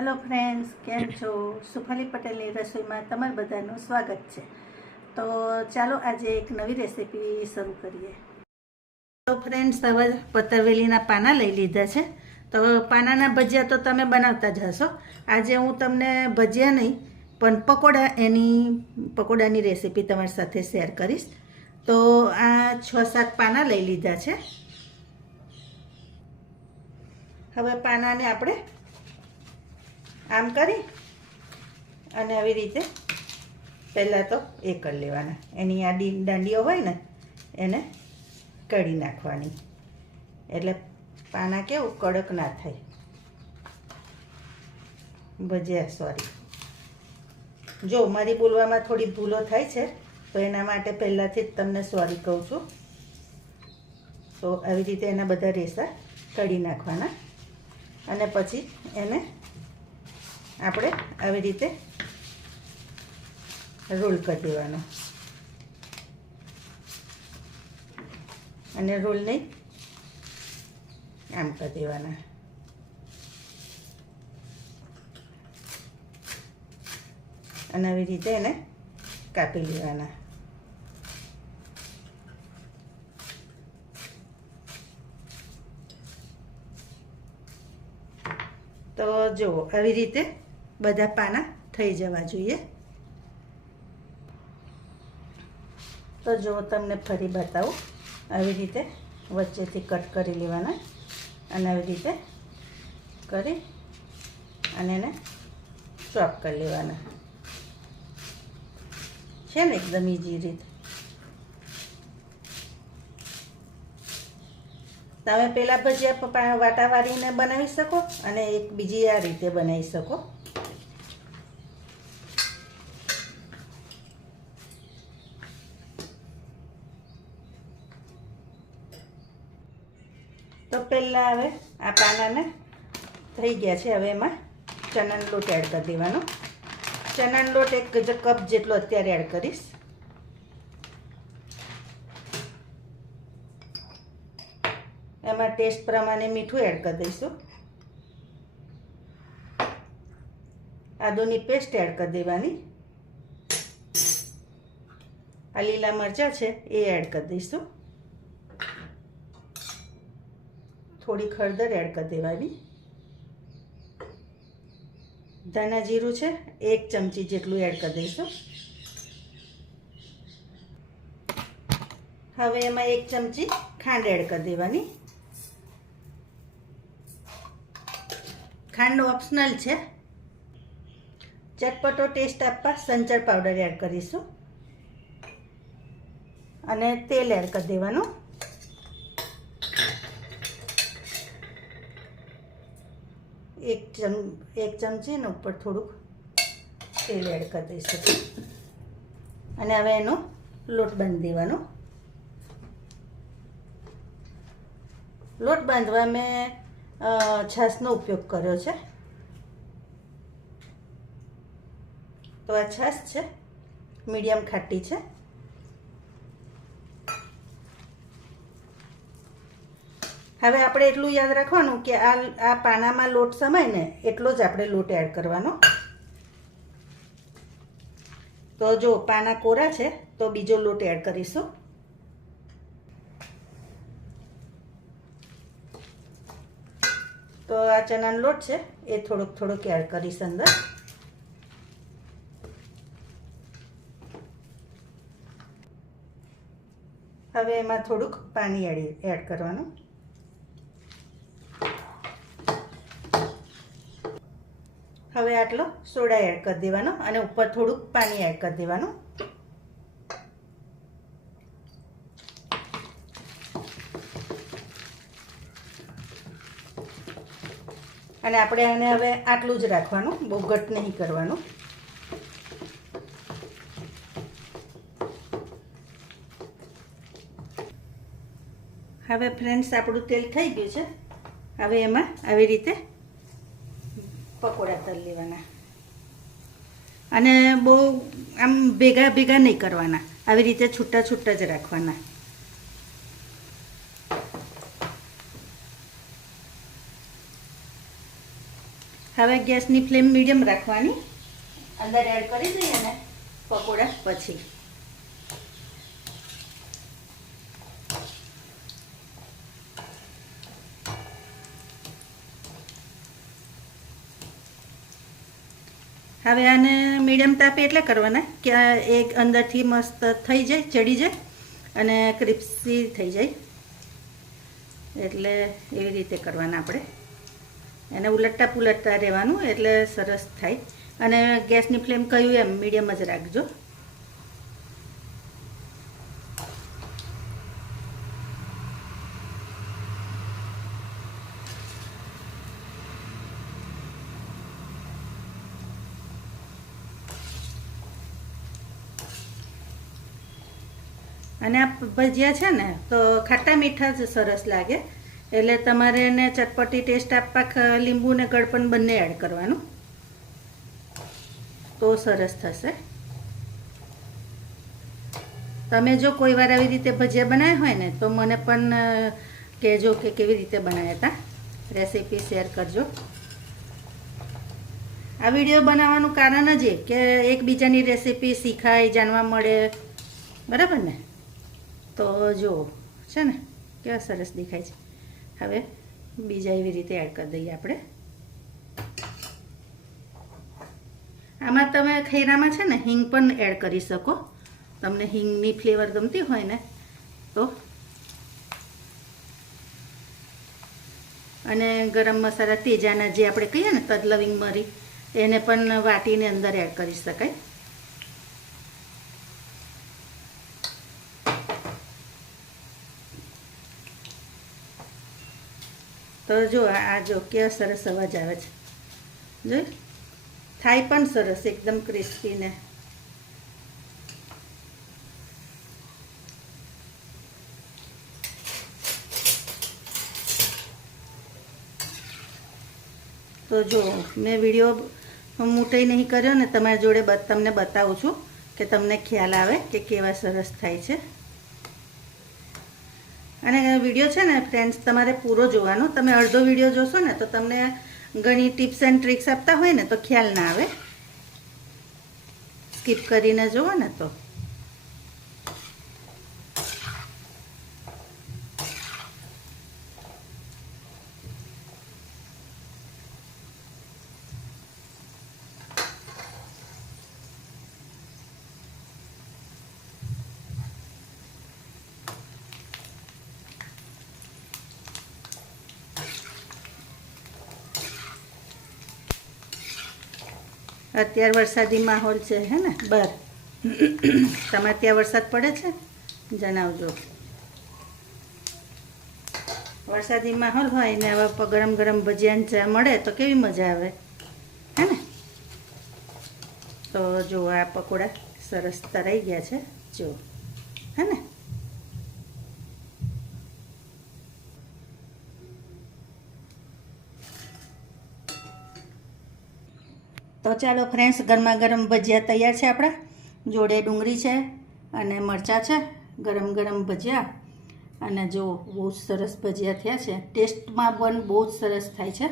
Hello friends, કેમ છો? સુખાલી પટેલની રસોઈમાં તમારું બધાનું સ્વાગત છે. તો ચાલો આજે એક નવી રેસીપી શરૂ કરીએ. તો ફ્રેન્ડ્સ, હવે પતરવેલીના પાના લઈ લીધા છે. તો પાનાના ભજીયા તો તમે બનાવતા જ હશો. આજે હું તમને ભજીયા નહીં પણ પકોડાની રેસીપી તમારી સાથે શેર કરીશ. તો આ 6-7 પાના લઈ લીધા છે. હવે પાનાને આપણે આમ કરી અને આવી રીતે પહેલાં તો એ કરી લેવાના, એની આ દાંડીઓ હોય ને એને કાઢી નાખવાની, એટલે પાના કેવું કડક ના થાય. ભજીયા સોરી, જો મારી બોલવામાં થોડી ભૂલો થાય છે તો એના માટે પહેલાંથી જ તમને સોરી કહું છું. તો આવી રીતે એના બધા રેસા કાઢી નાખવાના અને પછી એને આપણે આવી રીતે રોલ કરી દેવાનો, અને રોલને આમ કરી દેવાના. અને આવી રીતે એને કાપી લેવાના. તો જુઓ, આવી રીતે બધા પાના થઈ જવા જોઈએ. તો જો તમને ફરી બતાવું, આવી રીતે વચ્ચેથી કટ કરી લેવાના અને આવી રીતે કરી અને એને ચોપ કરી લેવાના. છે ને એકદમ ઈઝી રીત. તમે પહેલાં ભજીયા વાટા વાળીને બનાવી શકો અને એક બીજી આ રીતે બનાવી શકો. તો પહેલાં હવે આ પાનાને થઈ ગયા છે. હવે એમાં ચણાનો લોટ એડ કરી દેવાનો. ચણાનો લોટ 1 કપ જેટલો અત્યારે એડ કરીશ. એમાં ટેસ્ટ પ્રમાણે મીઠું એડ કરી દઈશું. આદુની પેસ્ટ એડ કરી દેવાની. આ લીલા મરચાં છે એ એડ કરી દઈશું. થોડી હળદર એડ કરી દેવાની. ધાણા જીરું છે 1 ચમચી જેટલું એડ કરી દઈશું. હવે એમાં 1 ચમચી ખાંડ એડ કરી દેવાની. ખાંડ ઓપ્શનલ છે. ચટપટો ટેસ્ટ આપવા સંચળ પાવડર એડ કરીશું અને તેલ એડ કરી દેવાનું. એક ચમચી ને ઉપર થોડુંક તેલ એડ કરી દઈશું અને હવે એનો લોટ બાંધી દેવાનો. લોટ બાંધવા મેં છાશનો ઉપયોગ કર્યો છે. તો આ છાશ છે, મીડિયમ ખાટી છે. હવે આપણે એટલું યાદ રાખવાનું કે આ પાનામાં લોટ સમાય ને એટલો જ આપણે લોટ એડ કરવાનો. તો જો પાના કોરા છે તો બીજો લોટ એડ કરીશું. તો આ ચણાનો લોટ છે એ થોડોક એડ કરીશ અંદર. હવે એમાં થોડુંક પાણી એડ કરવાનું. હવે આટલો સોડા એડ કરી દેવાનો અને ઉપર થોડુંક પાણી એડ કરી દેવાનું. અને આપણે આને હવે આટલું જ રાખવાનું, બહુ ઘટ નહીં કરવાનું. હવે ફ્રેન્ડ્સ, આપણું તેલ થઈ ગયું છે. હવે એમાં આવી રીતે પકોડા તળી લેવાના અને બહુ આમ ભેગા નહીં કરવાના. આવી રીતે છૂટા જ રાખવાના. હવે ગેસની ફ્લેમ મીડિયમ રાખવાની. અંદર એડ કરી દઈએ ને પકોડા પછી. હવે આને મીડિયમ તાપે એટલે કરવાના કે એક અંદરથી મસ્ત થઈ જાય, ચડી જાય અને ક્રિસ્પી થઈ જાય. એટલે એવી રીતે કરવાના આપણે. એને ઉલટતા પુલટતા રહેવાનું એટલે સરસ થાય. અને ગેસની ફ્લેમ કહ્યું એમ મીડિયમ જ રાખજો. અને આ ભજીયા છે ને તો ખાટા મીઠા જ સરસ લાગે. એટલે તમારે એને ચટપટી ટેસ્ટ આપવા લીંબુ ને ગળપણ બંને એડ કરવાનું તો સરસ થશે. તમે જો કોઈ વાર આવી રીતે ભજીયા બનાવ્યા હોય ને તો મને પણ કહેજો કે કેવી રીતે બનાવ્યા હતા. રેસીપી શેર કરજો. આ વિડીયો બનાવવાનું કારણ જ એ કે એકબીજાની રેસીપી શીખાય, જાણવા મળે. બરાબર ને? તો જુઓ છે ને કેવા સરસ દેખાય છે. હવે બીજા એવી રીતે એડ કરી દઈએ આપણે. આમાં તમે ખૈરામાં છે ને હિંગ પણ એડ કરી શકો. તમને હિંગની ફ્લેવર ગમતી હોય ને તો. અને ગરમ મસાલા તેજાના જે આપણે કહીએ ને તજ લવિંગ મરી એને પણ વાટીને અંદર એડ કરી શકાય. તો જો આ જો કેવા સરસ અવાજ આવે છે. જો થાય પણ સરસ એકદમ ક્રિસ્પી ને. તો જો મેં વિડીયો મોટો નહીં કર્યો ને તમારી જોડે તમને બતાવું છું કે તમને ખ્યાલ આવે કે કેવા સરસ થાય છે. અને વિડીયો છે ને ફ્રેન્ડ્સ તમારે પૂરો જોવાનો. તમે અડધો વિડીયો જોશો ને તો તમને ઘણી ટિપ્સ એન્ડ ટ્રિક્સ આપતા હોય ને તો ખ્યાલ ના આવે. સ્કીપ કરીને જુઓ ને તો. અત્યારે વરસાદી માહોલ છે હે ને બહાર. તમારે ત્યાં વરસાદ પડે છે? જણાવજો. વરસાદી માહોલ હોય ને હવે ગરમ ગરમ ભજીયા ચા મળે તો કેવી મજા આવે હે ને. તો જો આ પકોડા સરસ તરાઈ ગયા છે જો હે ને. તો ચાલો ફ્રેન્ડ્સ ગરમા ગરમ ભજીયા તૈયાર છે આપણા. જોડે ડુંગળી છે અને મરચાં છે. ગરમ ગરમ ભજીયા. અને જો બહુ જ સરસ ભજીયા થયા છે. ટેસ્ટમાં પણ બહુ જ સરસ થાય છે.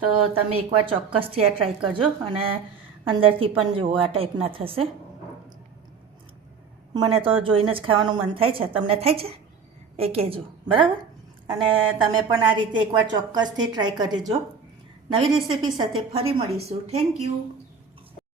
તો તમે એકવાર ચોક્કસથી આ ટ્રાય કરજો. અને અંદરથી પણ જુઓ આ ટાઈપના થશે. મને તો જોઈને જ ખાવાનું મન થાય છે. તમને થાય છે એ કહેજો. બરાબર? અને તમે પણ આ રીતે એકવાર ચોક્કસથી ટ્રાય કરજો. નવી રેસીપી સાથે ફરી મળીશું. Thank you.